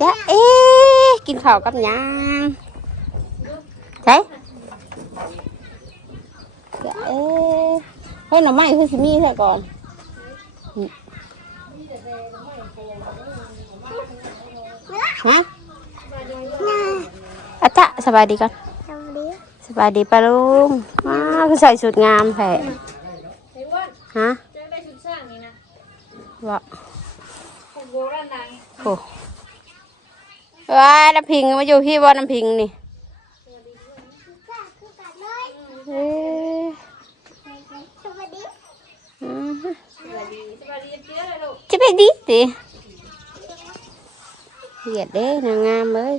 จ๊ะเอ๊ะกินข้าวกับหยังใช่จ๊ะเอ๊ะเฮ้ยหน่อไม้คือสิมีใช่ก่อนอืมฮะอาจ๊ะสบายดีก่อนสวัสดีสบายดีปะลุงว้าวคือใส่ชุดงามแผลไอ้อ้วนฮะจะได้ชุดสร้างนี่นะว่าของโบราณนางโอ้ ว้ายน้ำพิงมาอยู่พี่บ่น้ำพิงนี่จ้าคือกันเลยเอ๊ะสวัสดีอืมสวัสดีสวัสดีเจ๊เลยลูกจะไปดีติเหยียดเด้นางงามเลย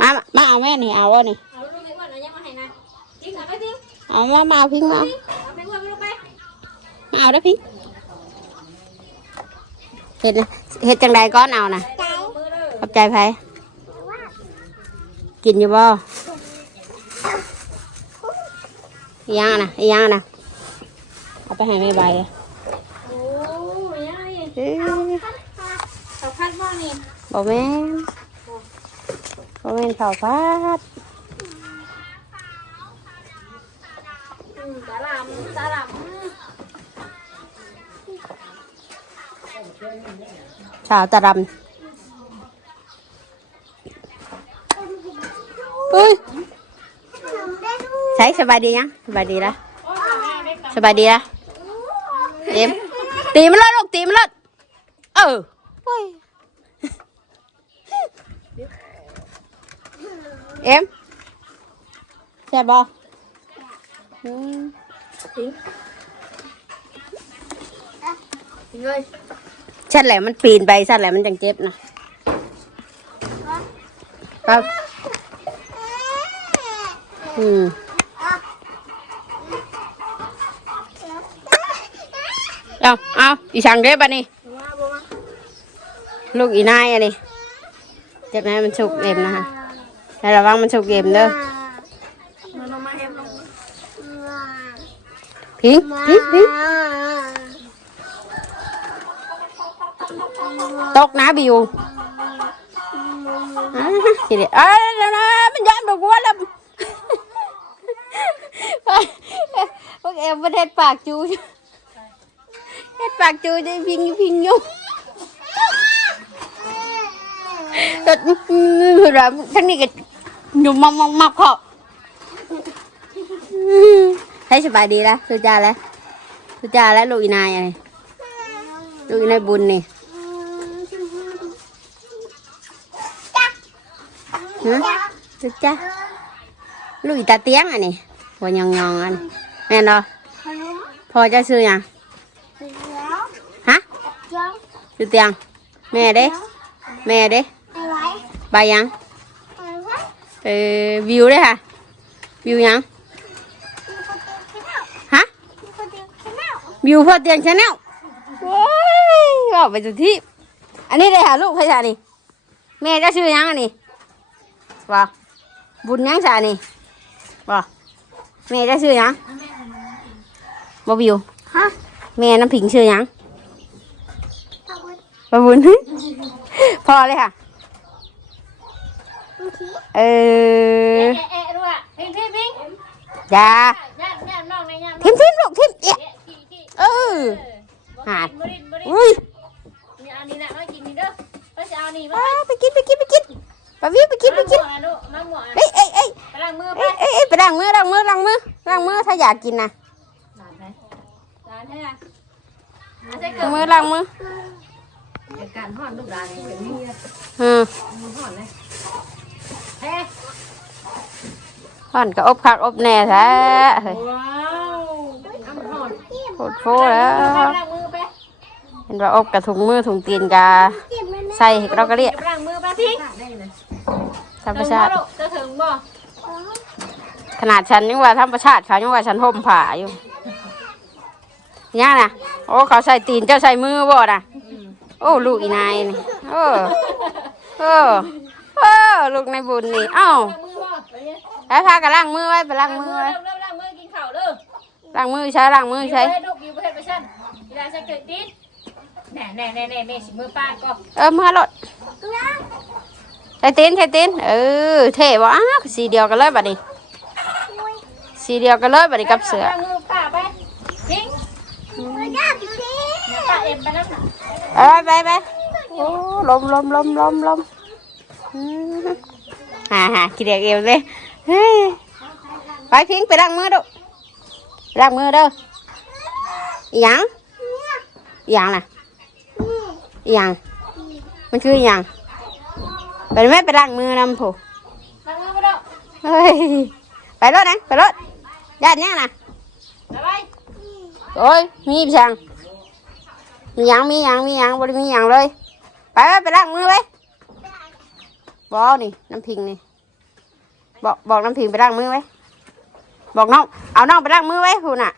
มามาเอาแม่นี่เอาวะนี่เอาลูกไอ้อ้วนเอายังมาให้นะทิ้งเอาไปทิ้งเอามามาเอาพิงมาเอาเอาไปอ้วนไปลูกไปมาเอาได้อพิงเห็ดนะเห็ดจังใดก้อนเอานะใจมือเด้อ ขอบใจไผกินอยู่บ่อีหยังอะนะอีหยังอะนะเอาไปให้แม่ใบเลยโอ้ยยังไงเอ้ยเขาพัดบ้านี่บ่แม่นบ่แม่นข้าวผัดตาลามตาลามอืมชาวตะรำ อุ้ยได้ดูใช้สบายดียังสบายดีละโอ้ยแม่ได้กลับสบายดีละเอ็มตีมันเลยลูกตีมันเลยเออโอ้ยเอ็มแซ่บบ่อืมทิ้งเลยชัดแหละมันปีนไปชัดแหละมันจังเจ็บนะครับอืมเอาเอาอีช่างเด้บะนี่ว่าบ่ว่าลูกอีนายอันนี้เจ็บไห มมันฉุกเอ็มนะฮะให้ระวังมันฉุกเอ็มเด้อมันเอามาให้ลงพิงพิงพิงต กเอ็มประเทศปากจูเฮ็ดปากจูจะพิงพิงอยู่แต่เราทั้งนี้ก็ยู่มักมักมักเขาให้สบายดีแล้วสุจาแล้วสุจาแล้วลูกอีนายอะไรลูกอีนายบุญนี่ฮะสุจ้าลูกอีตาเตี้ยงอันนี้หัวยองยองๆอัน แม่นเหรอพอจะซื้อหยังฮะซื้อเตียง แม่เด้ แม่เด้อะไรใบยังเออวิวเด้ค่ะ วิวยังฮะวิวพอเตียงชาแนลว้ายบอกไปจุดที่อันนี้เลยหาลูกใครสานี่แม่จะชื่อยังอันนี้บอกบุญยังสานี่บอกแม่จะชื่อยัง บอกวิวฮะแม่น้ำผิงชื่อหยังตะวันบบุญพอเลยค่ะเมื่อกี้เออแอะแอะด้วยพิงพิงพิงอย่าย่านย่านน้องในย่านทิมทิมลูกทิมเอ๊ะแอะขี้ขี้เออหาดบรินบรินอุ้ยมีอันนี้แหละมากินนี่เด้อไปจะเอานี่มาอ่าไปกินไปกินไปกินไปวิวไปกินไปกินมาลูกมาหมวเอ้ยเอ้ยเอ้ยไปล้างมือไปเอ้ยเอ้ยเอ้ยไปล้างมือล้างมือล้างมือล้างมือถ้าอยากกินนะร้านไหน ร้านไหนอะอาใส่เกิล้างดมือล้างมือการห่อนลูกร้านนี่เป็นนี่อืมห่อนเลยเฮ้ห่อนก็อบคักอบแน่แท้เฮ้ยว้าวน้ำห่อนโคตรโฟแล้วไปล้างมือไปเห็นว่าอบกับถุงมือถุงตีนกาเจ็บมันนะใส่เราก็เรียกล้างมือไปพี่ธรรมชาติจะถึงบ่ขนาดฉันยังว่าธรรมชาติเขายังว่าฉันห่มผ้าอยู่ ยังนะโอ้เขาใส่ตีนเจ้าใส่มือบ่นะโอ้ลูกอีนายนี่โอ้โอ้โอ้ลูกในบุญนี่เอ้าล้างมือบ่ไปเนี่ยแล้วพากันล้างมือไว้ไปล้างมือเริ่ไว้มเริ่มล้างมือกินข้าวเด้อล้างมือใช้ล้างมือใช้ลูกอยู่ประเทศประชันเวลาจะเกิดติดแน่แน่แน่แน่แม่สิมือป้าก็เออมาโลดใส่ตีนใส่ตีนเออเท่บ่อ้าวสีเดียวกันเลยบัดนี้สีเดียวกันเลยบัดนี้กับเสือมือ ป้าไปทิ้งมันยากอยู่ดิป้าเอ็มไปแล้วนะเออไปไปโอ้ลมลมลมลมลมอืมฮ่าฮ่าขี้เดียกเอวเลยเฮ้ยไปพิงไปล้างมือดูล้างมือเด้ออีหยังอีหยังน่ะอีหยังมันคืออีหยังไปไหมไปล้างมือนำผู้ล้างมือไปแล้วเฮ้ยไปรถนะไปรถญาติยังนะไปไป โอ้ยมีอีกช่างมีหยังมีหยังมีหยังบริมีหยังเลย ไปไปไปล้างมือไปบอกนี่น้ำพิงนี่บอกบอกน้ำพิงไปล้างมือไว้บอกน้องเอาน้องไปล้างมือไว้คุณน่ะ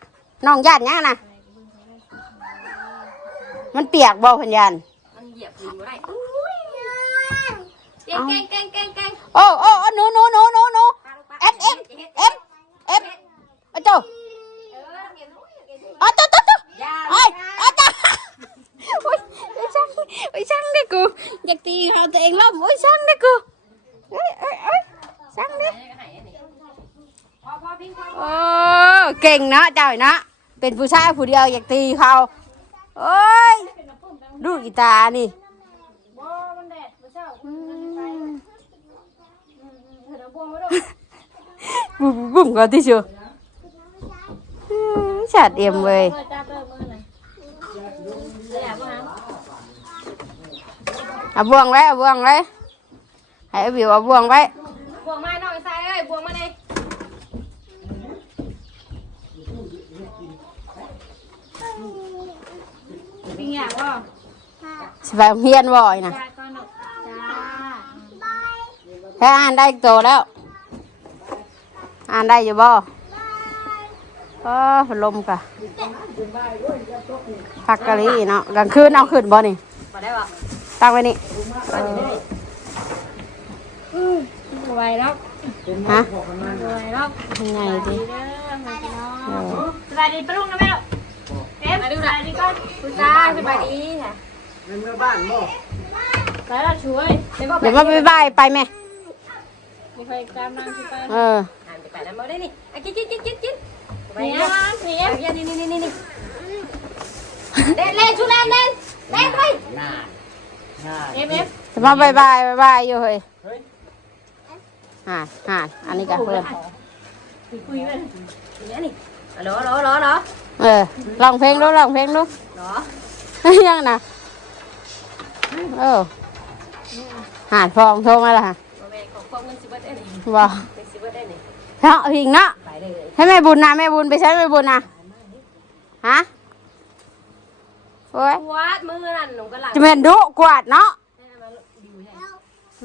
น้องญาติยังนะมันเปียกบ่พันยันมันเหยียบดินบ่ได้เก่งเก่งเก่งเก่งเก่งโอ้โอ้โอ้หนูหนูหนูหนูหนูเอ็มเอ็มเอ็มเอ็มเอาเจ้าเอาเจ้าเจ้าเจ้ายาเอ้ยเอาเจ้าโอ้ยโอ้ยช่างโอ้ยช่างเด็กกูอยากตีเขาตัวเองล้มโอ้ยช่าง เด็กกูเอ้ยเอ้ยเอ้ยช่างเด็ก พอพอพิงพอ โอ้เก่งเนาะเจ้าเนาะเป็นผู้ชายผู้เดียวอยากตีเขาโอ้ยดูกีตาร์นี่ บ่มันแดดบ่เช้า อืม เธอบ่มาดู บุ้มบุ้มก่อนที่ชัวอืมชัดเอ็มเว้ย เปิดตาเปิดมือหน่อยเดี๋ยวบ่ฮะ เอาบ่วงไว้เอาบ่วงไว้ให้เอาวิวเอาบ่วงไว้ บวงมาหน่อยใส่เอ้ยบวงมาเลยเป็นอย่างว่า สบายเพียนบ่อยนะ จ้าก่อนหนกจ้า แค่อ่านได้โตแล้ว อ่านได้อยู่บ่ ก็พัดลมกะพักกะลีเนาะกลางคืนเอาขึ้นบ่นี่มาได้ปะตั้งไว้นี่เออไวแล้วฮะไวแล้วยังไงดิดีเด้อมาพี่น้องเออสบายดีปะลุงนะแม่เอ็มสบายดีก่อนคุณตาสบายดีค่ะในเมื่อบ้านบ่แล้วเราช่วยเดี๋ยวก็เดี๋ยวมาไปบายไปไหมมีใครตามนั่งที่ไปเอออ่านไปไปแล้วมาได้นี่อะกินกินกินกิน กินนี่นะนี่อะนี่นี่นี่นี่นี่เล่นเล่นชูเล่นเล่นเล่นไปนานนานเอ็มเอ็มจะมาบาย บายบายบายอยู่เฮ้ยเฮ้ยห่านห่านอันนี้กันเพื่อนคุยกันนี่นี่เหรอเหรอเหรอเหรอเออลองเพลงดูลองเพลงดูเหรอยังนะเออห่านฟองโทรมาและฮะแม่ของพวกเงินสิบเอ็ดได้นี่ว่าเป็นสิบเอ็ดได้นี่เนาะพิงเนาะไปเลยให้แม่บุญนะแม่บุญไปใช้แม่บุญนะฮะโอ้ยวาดมือนั่นหนูก็หลังจะเป็นดุกวาดเนาะ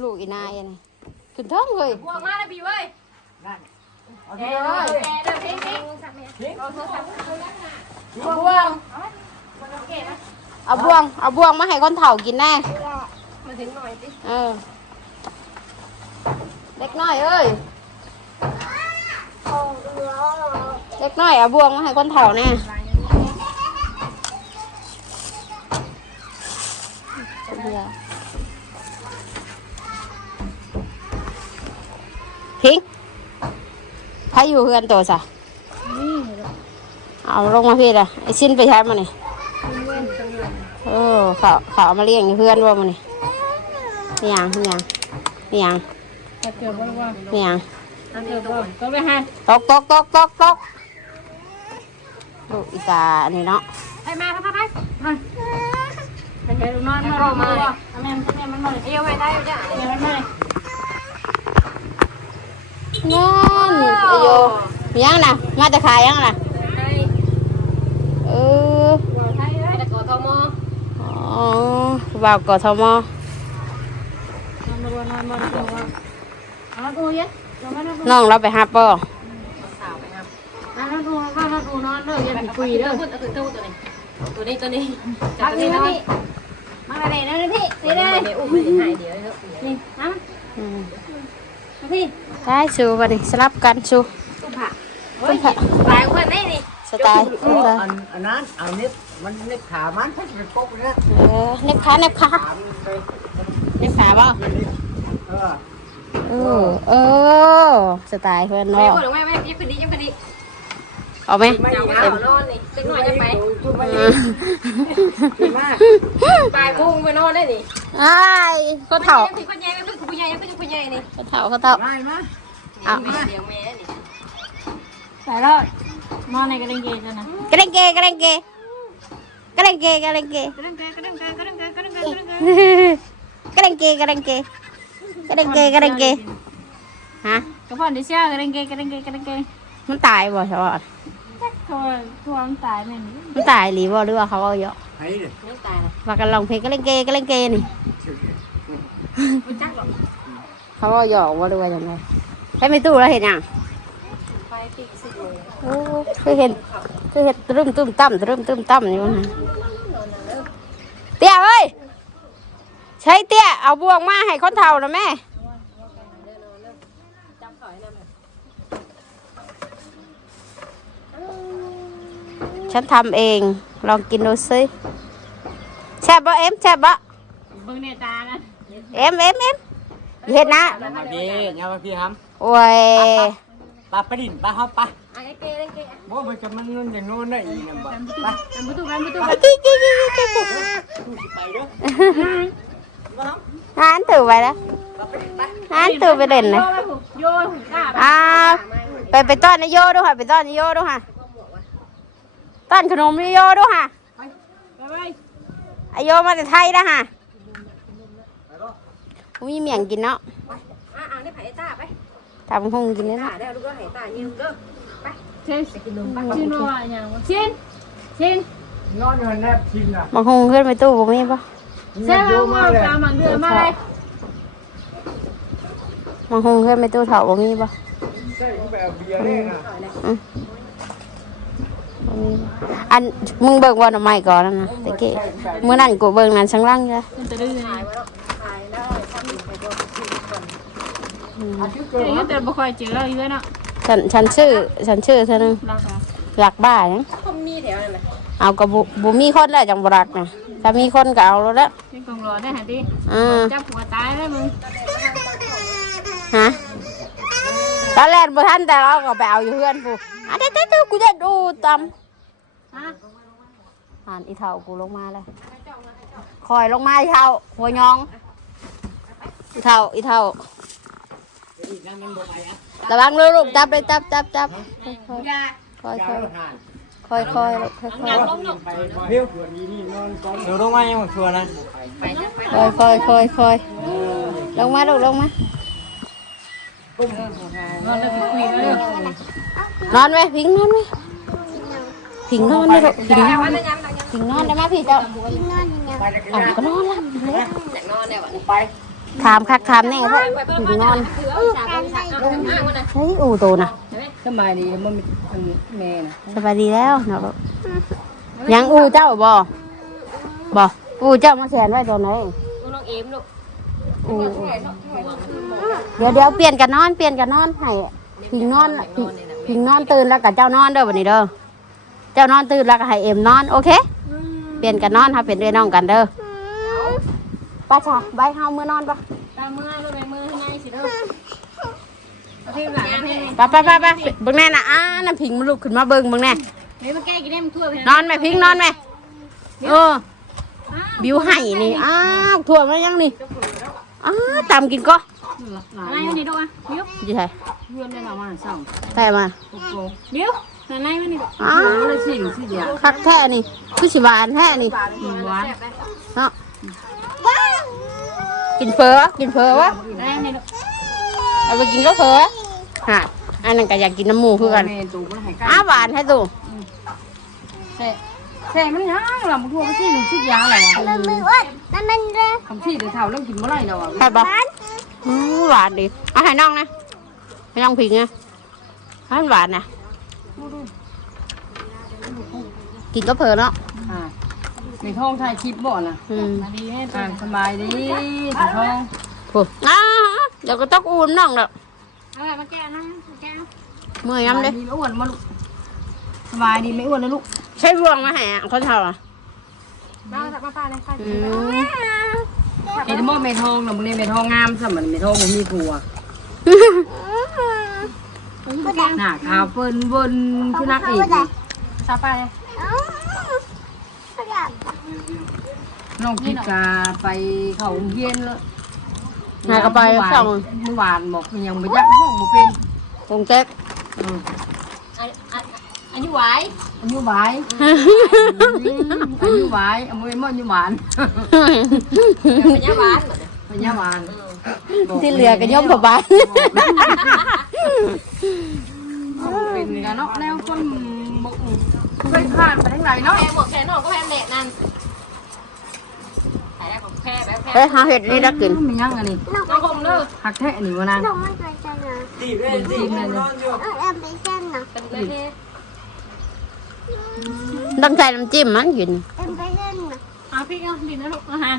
ลูกอีนายนี่ขึ้นท้องเลยบวกมาแล้วบีเว้ยนั่นเอาเอ้ที่ยเลยเอ้ยเดี๋ยวพิงพิงเอาโทรศัพท์เอาบ่วงโอเคนะเอาบ่วงเอาบ่วงมาให้คนเฒ่ากินแน่มาถึงหน่อยสิเออเล็กน้อยเอ้ย เล็กน้อยเอาบ่วงมาให้คนเฒ่าแน่พิงใครอยู่เฮือนตัวซะเอาลงมาพี่ละไอ้ชิ้นไปใช้มานี่เออเขาเขาเอามาเลี้ยงเพื่อนว่ามานี่นี่ยังนี่ยังนี่ยังเกี่ยวกับว่านี่ยัง อันเดียวกันก็ไปให้ตกตกตกตกตกลูกอีตาอันนี้เนาะไปมาไปไปไปไปไปนอนมารอมาแม่แม่มันมาเอวไปได้จ้ะแม่มันมานั่นไอโยมียังนะมาจะขายยังนะไทยเออไทยตะกอทมอ๋อบ่าวกทมนอนมานอนมาตัวอะดูเยอะลงมาดูน้ องเราไปหาป่อสาวไปครับอะดูก็ดูนอนเลยอย่าไปคุยเด้อตัวตัวตัวนี้ตัวนี้ตัวนี้ตัวนี้นอนมาไปไหนนะพี่นี่เลยอุ้มไปหายเดี๋ยวนี่น้ำอืมพี่ได้สูบัดนี้สลับกันสูตุ้มผักตุ้มผักหลายคนได้นี่สไตล์เอาอันอันนั้นเอานิดมันเล็กขามันถ้าเป็นปุ๊บเนี่ยเออเน็บขาเน็บขาขามันไปเน็บขาบ่ เออเออเออสไตล์เพื่อนแม่เนาะพูดแม่แม่ยังพอดียังพอดีเอาไหมไม่เอาดีเอานะนอนนี่ตึกหน่อยจะไปจุ๊บไปอ่าดีมากบ่ายโมงไปนอนได้นี่อ้ายก็เถ่าพี่คนใหญ่เป็นผู้ใหญ่เป็นผู้ใหญ่นี่ก็เถ่าก็เถ่าง่ายมากอะเดี๋ยวแม่นี่ใส่แล้วนอนในกระเด้งเกจนะกระเด้งเกกระเด้งเกกระเด้งเกกระเด้งเกกระดึงกระดึงกระดึงกระดึงกระดึงกระดึงกระเด้งเกกระเด้งเก กระเด้งเกกระเด้งเกฮะกระเพาะดิเชียกระเด้งเกกระเด้งเกกระเด้งเกมันตายบ่ชาวบ้านทัวทัวมันตายแม่นี่มันตายหรือบ่หรือว่าเขาเอาเยอะให้เลยไม่ตายนะว่ากันลองเพลงกระเด้งเกกระเด้งเกนี่ไม่จักหรอกเขาเอาเยอะว่าหรือว่ายังไงให้ไม่ตู้แล้วเห็นยังไปปีสิบโมงโอ้คือเห็นคือเห็นตรึมตึมตั้มตรึมตึมตั้มอยู่นะเตี้ยเอ้ย ใช้เตี้ยเอาบวงมาให้คนเฒ่านะแม่จับถอยนะแม่ฉันทำเอง ลองกินดูซิแซ่บบ่เอ็มแซ่บบ่เบิ่งในตานะเอ็มเอ็มเอ็มเห็ดนะมาดีเนี่ยมาพี่ครับโอ้ยปลาปลาดิ่นปลาฮอปปลาไอ้เกย์ไอ้เกย์โอ้มันจะมันนู่นอย่างนู้นได้อีกนะบ่ไปกันประตูกันประตูกิ๊กกิ๊กกิ๊กกิ๊กกิ๊กตู้สิไปเด้อ มาครับอ่านตื่นไปแล้วปลาปลาดิ่นไปอ่านตื่นไปเล่นเลยโยนกล้าอ่าไปไปต้อนนายโยดูค่ะ ไปต้อนนายโยดูค่ะ ต้อนขนมนายโยดูค่ะไปไปอายโยมาจากไทยนะค่ะมีเมี่ยงกินเนาะอะอ่านได้ไผ่ตาไปทำคงกินเนาะตาได้ลูกก็ไผ่ตายืมเด้อไปเช่นไปกินนมบ้างชื่อว่าอย่างว่าเช่นเช่นนอนอยู่แนบทินอะบางคงขึ้นไปตู้บ่มีปะ เช่นว่ามาตามมาเดือมาเลยบางคงขึ้นไปตู้เถาบ่มีปะใช่แบบเบียร์เลยนะบ่มีปะอันมึงเบิ่งว่าหน่อไม้ก่อนนะนะตะกี้เมื่อนั้นกูเบิ่งนั้นช่างล่างจ้ะมันจะดื้อไงถ่ายแล้อแต่บ่ค่อยเจอเราเยอะเนาะฉันฉันชื่อฉันชื่อเท่านึงหลักบ้าหยังผมมีแถวนั่นแหละเอากับบุบุมีคนแล้จังบรักนะ ถ้ามีคนก็เอาแล้วละเป็นกองรอได้หาดิอ่าจับหัวตายเลยมึงฮะตอนแรกบ่ทันแต่เราก็ไปเอาอยู่เพื่อนกูอะเด็ดเด็ดกูจะดูตำฮะอ่านอีเท่ากูลงมาเลยคอยลงมาอีเท่าหัวยอง อีเท่าอีเท่าอีกนั่นมันบ่ไปอะระวังลูกลูกจับเลยจับจับจับค่อยยาค่อยยา ค่อยวทานค่อยค่อยค่อยค่อยไปเร็วส่วนนี้นี่นอนกองเดี๋ยวลงมายังหมดชัวร์นะไปนะไปค่อยค่อยค่อยค่อยลงมาลูกลงมานอนแล้วคุยเลยนอนไหมพิงนอนไหมพิงนอนเลยลูกพิงนอนวันนั้นยังยังพิงนอนได้ไหมพี่เจ้าไปจักรอะยานก็นอนละอยากนอนเนี่ยวันไปถามคักถามแน่เพราะพิงนอนคือเอาสามเอาสามเอาห้าวันนะเฮ้ยอูโตนะ สบายดีมันมันแม่นะสบายดีแล้วเนาะลูกยังอูเจ้าบ่บ่อูเจ้ามาแสนไว้ตอนไหนลูกน้องเอ็มลูกอูเดี๋ยวเดี๋ยวเปลี่ยนกันนอนเปลี่ยนกันนอนให้พิงนอนพิงพิงนอนตื่นแล้วกับเจ้านอนเด้อวันนี้เด้อเจ้านอนตื่นแล้วก็ให้เอ็มนอนโอเค เปลี่ยนกันนอนค่ะเป็นด้วยน้องกันเด้อป้าจ๋าใบเฮามือนอนปะตามมือลูกในมือให้ไงสิเด้อ ไปไปไปไปเบิ่งแน่น่ะอ้าน้ำพิงมันลุกขึ้นมาเบิ่งเบิ่งแน่เฮ้ยมาแก้กินได้มันทั่วไปนอนไหมพิงนอนไหมเออบิวไห้นี่อ้าวถั่วมายังนี่อ้าวตามกินก็อะไรมันนี่ดูอะเดี๋ยวยี่ไทยเพื่อนได้เรามาสั่งแต่มาเดี๋ยวอะไรมันนี่อ้าวเลยสิ่งสิเดียวคักแท้นี่คือสิหวานแท้นี่หวานเนาะกินเฟอกินเฟอวะอะไรนี่ดูเอาไปกินก็เฟอ ฮะอันนั้นก็อยากกินน้ำหมูคือกันเมนูมันให้กันอ้าวหวานให้ดูเซ่เซ่มันยังหลับทั่วไปที่หนึ่งชิ้นยาอะไรวะ Ừ. คำที่เดือดเท่าเริ่มกินเมื่อไรเนาะใช่ปะอืมหวานดิเอาให้น้องนะให้น้องพิงนะให้มันหวานนะกินก็เพอเนาะอ่าในท้องไทยคลิปบ่น่ะอืมดีให้อ่านสบายดีในท้องโอ้อ้าวเดี๋ยวก็ต้องอุ่นน้องเด้ ออะไรมาแก้นะแก้เมื่อยย้ำเลยดีไม่อ้วนมาลูกสบายดีไม่อ้วนนะลูกใช้รวงมาให้อะคนเท่าอะฮมามาป้าเลยป้าอืมเห็นบ่เมทองน่ะมึงนี่เมทองงามซะมันเมทองบ่มีผัวหน้าขาวเปิ้นเบิ่นคือนักอีกซาป้าเลยน้องคิดกาไปเข้าโรงเรียนแล้ว นายก็ไปส่งเมื่อวานบอกยังบ่ยักห้องบ่เป็นกงเจ๊กอืออันนี้ไหวอายุหวายอายุหวายเอามือมันอายุหวานเป็นยาหวานเป็นยาหวานที่เหลือก็ย่อมพอบานเป็นกันเนาะแนวคนบ่เคยผ่านไปทางไหนเนาะแพ้หมดแพ้นอกก็แพ้เละนั่นแพ้ของแพ้แพ้แพ้ เอ้ยหาเห็ดนี่ได้กินมันยังอันนี้น้องคมเด้อหักแท้นี่วะนางตีเว้ยตีนอนอยู่เป็นเลยต้องใส่น้ำจิ้มมันกินเอาพี่เอาดินนะลูกนะฮะ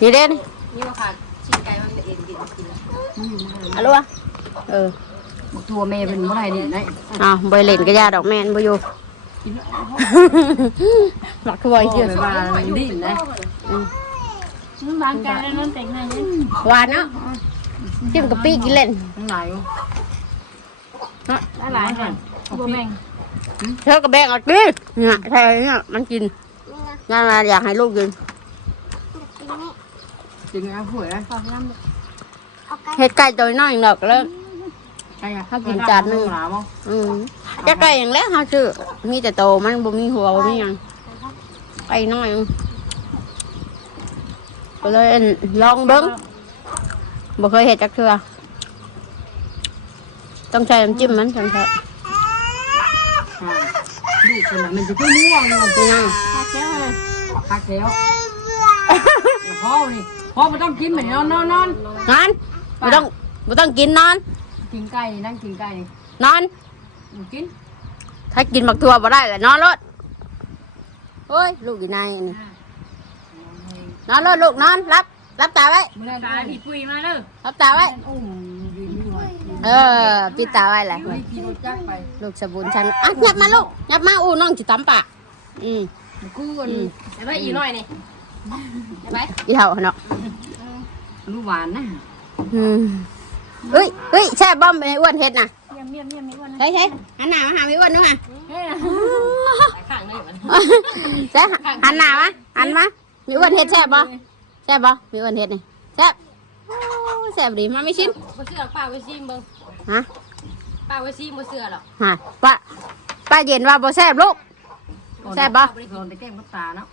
นี่เด่นนี่ว่าค่ะชิ้นไก่มันเอ็นดินกินแล้วอะลูกเออบอกตัวแม่เป็นบ่ได้นี่ได้อ้าวใบเล่นก็ยาดอกแม่นบ่อยู่หมักคือบ่อยเชื่เชื่ออไปว่ามันดิ้นนะ บางการแล้วนั่นแต่งหน้าเนี่ยหวานเนาะจิ้มกับปีกินเล่นทั้งหลายอยู่หลายค่ะบัวแมงเธอก็แบงเออกดิเนี่ยใช่เนี่ยมันกินงานมาอยากให้ลูกกินจริงอะหวยอะขอบน้ำเห็ดไก่ตัวน้อยหนอกแล้วใช่อะถ้ากินจานหนึ่งอืมจะไก่อย่างแล้วเขาซื้อมีแต่โตมันบ่มีหัวบ่มีหยังไก่น้อย ก็เลยลองเบิ้งบ่เคยเห็ดจักเทื่อต้องใช้น้ำจิ้มมันจังเถอะอ่าลูกคนน่ะมันจะขึ้นม่วงเนาะเป็นยังข้าวเจ้าเลยพักแล้วพ่อนี่พ่อไม่ต้องกินเหมือนนอนนอนนอนนอนบ่ต้องบ่ต้องกินนอน กินไก่นี่นั่งกินไก่นี่นอนมึงกิน ถ้ากินบักทั่วบ่ได้ก็นอนรถโอ้ยลูกอยู่ในอัน นี้นอนรถลูกนอนรับ รับตาไว้เมื่อไหร่ตาผีปุยมาเด้อรับตาไว้ อุ้มยืนอยู่ไว้เออปิดตาไว้แหละไม่ขี่รถจักรไปลูกสบุนฉันอะยับมาลูกยับมาอู้น้องจิตำปะอืมกูกันเดี๋ยวไปอีหน่อยนี่เดี๋ยวไปอีเท่าเนาะลูกหวานนะอืมเฮ้ยเฮ้ยแช่บอมไปให้อ้วนเฮ็ดน่ะเยี่ยมเยี่ยมเยี่ยมมีวันนะเฮ้ยเฮ้ยหันหน้ามาหาไม่อ้วนด้วยอะเฮ้ยข้างนี่มันแช่หันหน้ามาหันมา มีอ้วนเฮ็ดแช่บบ่แช่บบ่มีอ้วนเฮ็ดนี่แช่บโอ้แซ่บดีมาไม่ชิมบ่เสือป้าไว้ซิมเบิ่งฮะป้าไว้ซิมบ่เสือหรอกฮะป้าป้าเย็นว่าบ่แซ่บลูกแซ่บบ่โดนแต่แก้มกับตาเนาะ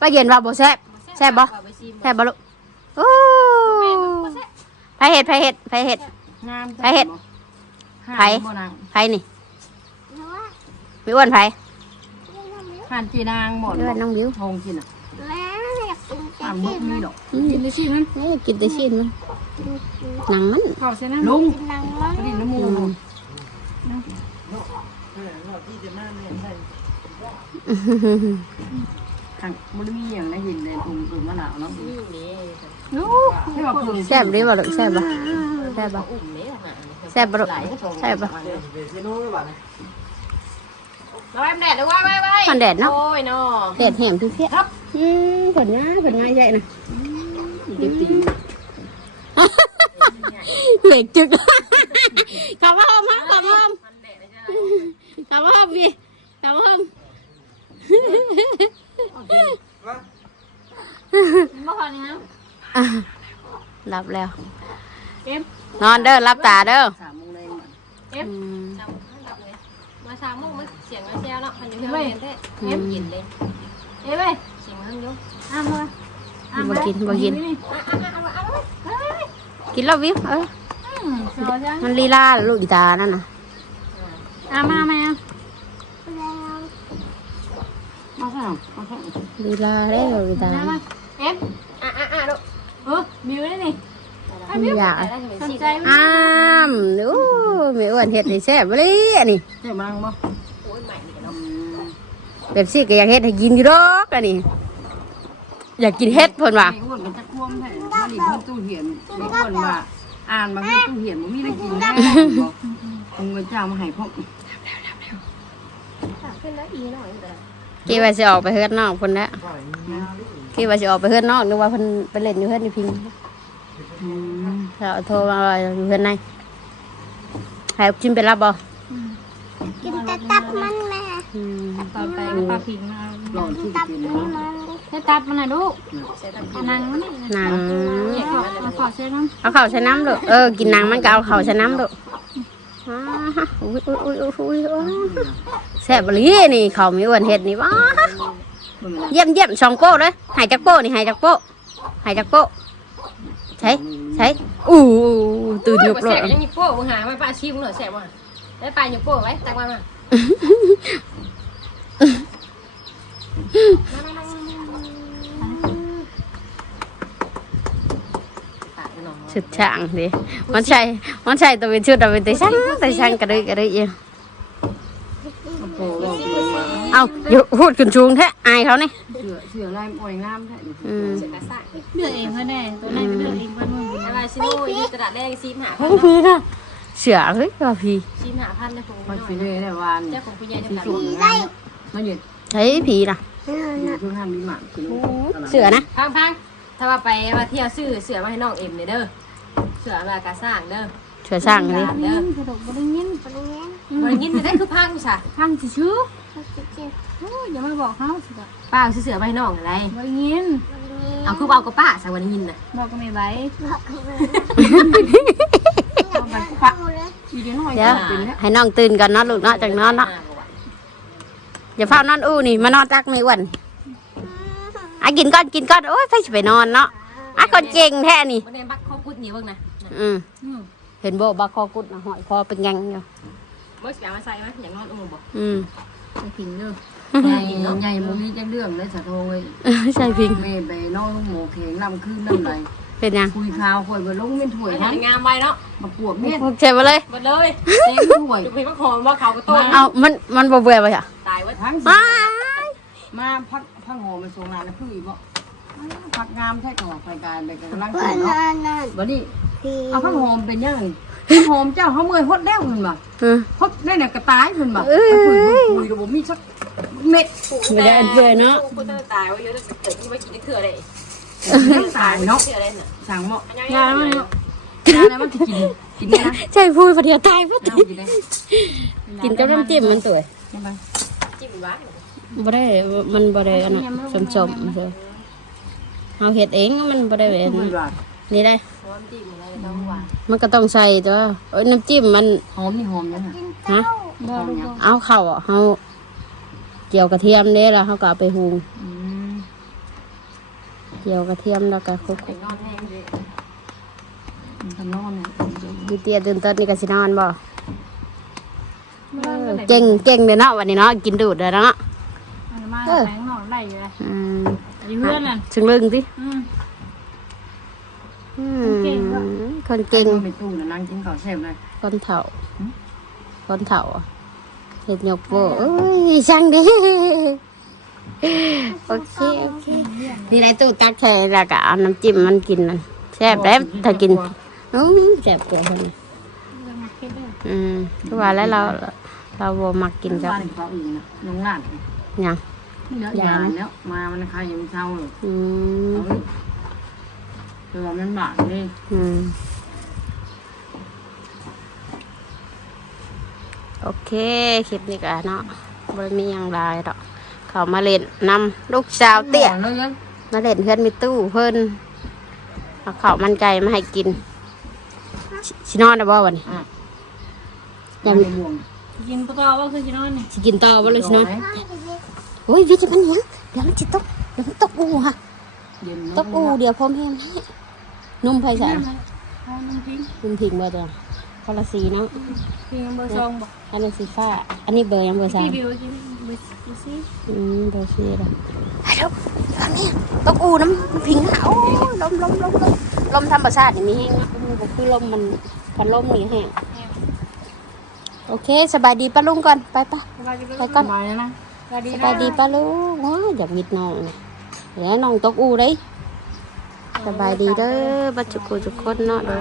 ป้าเย็นว่าบ่แซ่บแซ่บบ่ป้าไว้ซิมแซ่บบ่ลูกโอ้ไผเฮ็ดไผเฮ็ดไผเฮ็ดงามไปเฮ็ดไผ่บ่นางไผนี่มีอ้วนไผห่านจีนางหมดอ้วนน้องบิวทองกินอะห่านบ่มีดอกกินแต่ชิ้นมันนี่กินแต่ชิ้นมันหนังมันเข้าเส้นนะลุงไปดินน้ำมูกที่จะมาเนี่ยใช่ห่างบ่ได้มีอย่างได้เห็นในถุงถุงมะนาวเนาะนี่นี่ไม่ว่าเพิ่งแซ่บดีบ่ลูกแซ่บบ่แซ่บบ่อุ้มนี่ห่าแซ่บบ่ลูกแซ่บบ่เป็ นเซโน่หรือเปล่าเนี่ยไว้แดดไว้ไว้ไว้มันแดดเนาะโอ้ยเนาะแดดแหมพี่เพี้ยอืมผลงานผลงานใหญ่นะเด็กตีเหล็กจึกขับมาห้องมาขับมาห้องขับมาห้องพี่ขับมาห้องบ่พอนี่ฮะอะรับแล้วเอ็มนอนเด้อรับตาเด้อสามโมงเลยอืมมาสามโมงมัน เสียงมันแซวเนาะมันอยู่เฮียนเด้เอ็มกินเลยเอ้ยเว้ยเสียงมันอยู่อ้ามเลยบ่กินบ่กิน กินแล้ววิวเออสวยจังมันลีลาลูกอีตานั่นน่ะอะมาไหมอะมาข้างมาข้างลีลาเด้อลูกอีตามาเอ็มอะอะอะลูกเออมิวนี่นี่ไม่อยากสนใจไหมอ้ามโอ้ไม่อ้วนเฮ็ดให้แซ่บบ่เลยอันนี้เจ็บมังบ่ โอ้ยใหม่นี่กันเนาะแบบซี่ก็อยากเฮ็ดให้กินอยู่ดอกอันนี้อยากกินเฮ็ดเพิ่นว่าไอ้อ้วนมันจะควมแท้มาดิมันตู้เหียนไอ้อ้วนว่าอ่านบางทีตู้เหียนบ่มีได้กินแน่บอกเอาเงินเจ้ามาให้พวกขึ้นแล้วอีหน่อยเด้อกี่ว่าสิออกไปเฮือนนอกพุ่นแล้วกี่ว่าสิออกไปเฮือนนอกนึกว่าเพิ่นไปเล่นอยู่เฮือนอยู่พิงอืมเราโทรมาว่าอยู่เฮือนในให้จิมไปรับบ่กินแต่ตับมันแม่อืม ตอนไปกับป้าพิงมาหลอนที่ตับกินมันเนาะมันได้ตัดมันน่ะลูกเอานางมันนี่หนังเนี่ยขอมาขอเสื้อน้ำเอาเข่าวใช้น้ำดูเออกินหนังมันก็เอาเข่าวใช้น้ำดูอ้าฮะอุ้ยอุ้ยอุ้ยอุ้ยอุ้ยแซ่บอีหลีนี่เขาวมีอ้วนเห็ดนี่ว้าเบิ่งเวลาเยี่ยมเยี่ยมสองโป้เลยหายจากโป้นี่หายจากโป้หายจากโป้ใช่ใช่อู้ตื่นยุกเลแสยบยังมีโป้มึงหามาป้าชีพมึงหน่อยแสบว่ะได้ปลาอยู่โป้ไว้ตักมามาปากไปหน่อย ชุดช่างดิมันใช่มันใช่ตัวเป็นชุดเอาเป็นตัวช่างตัวช่างกระดึกกระดึกอยู่กระโปรงเราเสือมาเอาอย่าพูดขึ้นชูงแท้อายเขานี่เสือเสือลายอ่อยงามแท้นี่อืมเสร็จแล้วสร้างเลือกเองเขาแน่ตัวนั้นเลือกเองว่ามึงไอ้มาชิโน่ยืนตลาดแรกซีมหาพัโอ้นพี่นะเสือเฮ้ยว่าพี่ซีมหาพันได้ผมมันหน่อสิยเลยได้วานเจ้าของคุณยายที่จำกัดสุด งามมันอยู่ใช่ผีนะอยู่ช่วงห้ามมีหมากกินเสือนะพังพังถ้าว่าไปว่าเที่ยวซื้อเสือมาให้น้องเอ็มเนี่ยเด้อเสือมากระสร้างเด้อเสือสร้างนี่เด้อกระดกบริเงี้ยบริเงี้ยวันนี้จะได้คือพังซะพังชื่อโอ้ยอย่ามาบอกเขาสิป้าซื้อเสือมาให้น้องอะไรบริเงี้ยเอาคือเอากับป้าสาวันนี้ยินน่ะบอกก็ไม่ไหวเอาไปปะอีเดียวน้อยเดี๋ยวเป็นแล้วให้น้องตื่นก่อนเนาะลูกเนาะจากนอนเนาะ อย่าเฝ้านอนอู้นี่มานอนตักไม่อ้วนอะกินก่อนกินก่อนโอ้ยไปสิไปนอนเนาะอะคนเก่งแท้นี่วันนี้บักข้อกุดนี่เบิ่งนะอืมเห็นบ่บาคอกุดนะหอยคอเป็นยังอยู่เมื่อสิเอามาใส่ไหมอย่างนอนอุ้มบ่อืมไปกินเด้อใหญ่ใหญ่บ่มีจังเรื่องเลยสะโทเว้ยใช่พิงแม่ไปนอนหมูแข็งนำคืนนำไหล เป็นยังคุยข่าวข่อยบ่ลงเป็นถ้วยไม่ทั้งงามไว้เนาะมาปวดเม็ดเจ็บมาเลยหมดเลยเต็มถ้วยดูพี่พักหอมว่าเขาก็ต้นเอามันมันบ่เบื่อไปอะตายไว้ทั้งอ้ายมาพักพักหอมาส่งงานแล้วพึ่งอีกบ่พักงามใช่ก่อนไปการไปกำลังเพื่กิอนนเนาะนั่นนั่นบ่นี่พี่เอาพักหอมเป็นยังไงพักหอมเจ้าเขาเมื่อยฮดแล้วเพิ่นบ่อืมฮดได้น่ะกระตายเพิ่นบ่เอ้ยไปคุยคุยก็บ่มีสักเม็ดไม่ได้เบื่อเนาะกูจะตายไว้เยอะจะเกิดที่ไม่กินได้เถื่อเลย ยังตายเนาะเถื่อเลยน่ะสั่งบ่ยามันเนาะยาแล้วมันสิกินกินได้นะใช่พูดพอดียวตายพอดีเอากินได้กินกับน้ำจิ้มมันตัวยังไงจิ้มหวานบ่ได้มันบ่ได้อันน่ะสมๆเด้อเอาเฮ็ดเองมันบ่ได้แบบคุนั้นยว่านี่ได้พร้อมจิ้มอะไรต้องหวานมันก็ต้องใส่ตัวเอ้ยน้ำจิ้มมันหอมนี่หอมยังไงฮะหอมยังเอาเข้าอะเฮาเกี่ยวกระเทียมเด้แล้วเฮาก็เอาไปหุงอืม เกี่ยวกระเทียมแล้วก็คลุกนอนแห้งเลยมันก็นอนเนี่ยๆอยู่เตียตื่นต้นนี่ก็สินอนบ่เออเก่งเก่งเด้อเนาะวันนี้เนาะกินดูดเด้อเนาะมาแบงค์หนอนไหลอยู่เลยอืมอยู่เพื่อนน่ะถึงลึงติอืมอืมเก่งว่ะคนเก่งในตู้น่ะนั่งกินข้าวแซ่บเลยคนเฒ่าคนเฒ่าอะเฮ็ดยกโบเอ้ยช่างดิ โอเคโอเคนี่ได้ตู้ตักใส่แล้วก็เอาน้ำจิ้มมันกินน่ะแซ่บแล้วถ้ากินอื้อแซ่บกว่าคนนี้อืมทุกวันแล้วเราเราบ่มักกินกับบ้านเขาอื่นนะน้องหลานหยังเนื้อยาแล้วมามันคายยังเช่าเลยอืมเอาเลยแต่ว่ามันบาดเลยอืมโอเค คลิปนี้ก็เนาะบ่ได้มีหยังหลายดอก เขามาเล่นนำลูกสาวเตี้ยเลยยังมาเล่นเพื่อนมีตู้เพิ่นเอาข้าวมันไก่มาให้กินชิชินอนได้บ่วันนี้ยังไม่บ่วงกินปลาว่าคือกินนอนนี่สิกินต่อบ่เลยชินอนโอ้ยวิจิมันเนี้ยเดี๋ยวมันจิตกเดี๋ยวมันตกอูค่ะเย็นตกอูเดี๋ยวพร้อมแห้งให้นุ่มไผ่ใส่เอาน้ำพริกนุ่มพิงบ่จ้ะคนละสีเนาะพริกเบอร์ซองบอกอันนี้สีฟ้า อันนี้เบอร์ยังเบอร์สาม พี่บิวกินเบอร์ดูสิอืมเบอร์สี่ละไปเร็วอันนี้ตกอูน้ำพิงอะโอ้ยลมลมลมลมลมธรรมชาตินี่มีแห้งนะมันบ่คือลมมันพัดลมนี่แห้งโอเค สบายดีป้าลุงก่อน ไปปะไปก่อนมาแล้วนะสบายดีป้าลุงว้าอย่ามิดน้องนะเดี๋ยวน้องตกอูเลยสบายดีเด้อบัจจุกุจุกคนเนาะเด้อ